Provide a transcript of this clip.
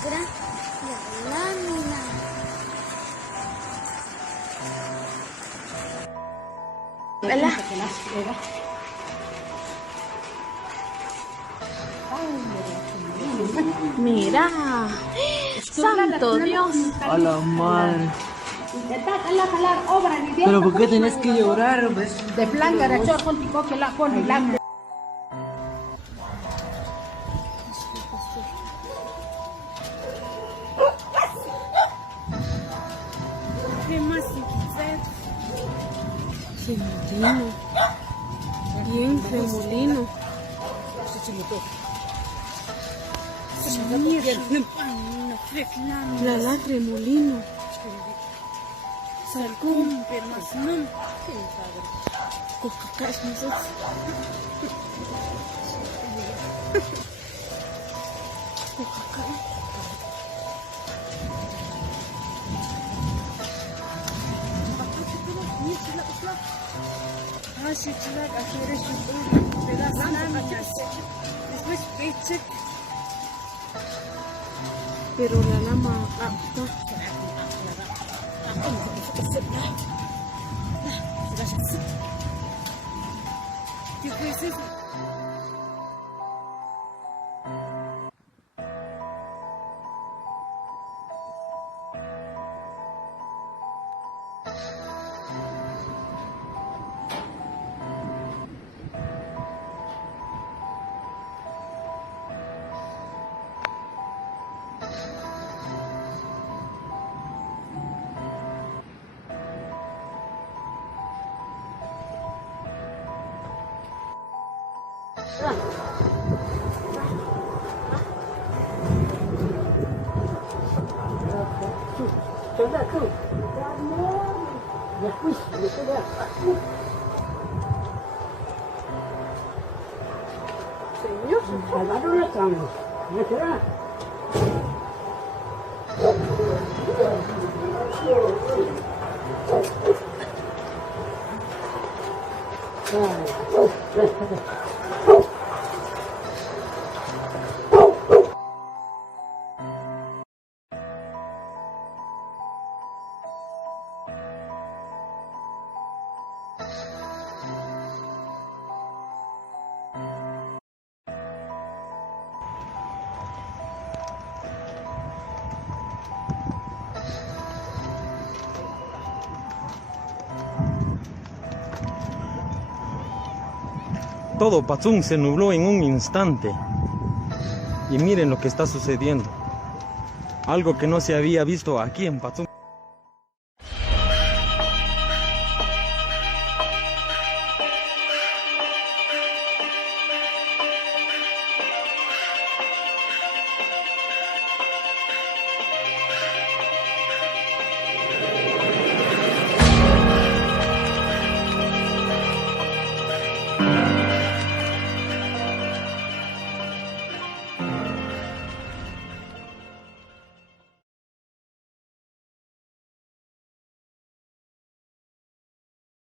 La lámina. ¿Verdad? Mira, santo Dios. A la madre. Pero ¿por qué tenés que llorar? De blanca, de hecho, contigo que la con blanca. ¿Qué más quieres? Remolino. Bien, remolino. La remolino. Salcón, pero más no. Coca es más. Coca. Pero la lama ¿qué fue eso? Señor, salvaron los tramos. ¿No será? Todo Patzún se nubló en un instante. Y miren lo que está sucediendo. Algo que no se había visto aquí en Patzún.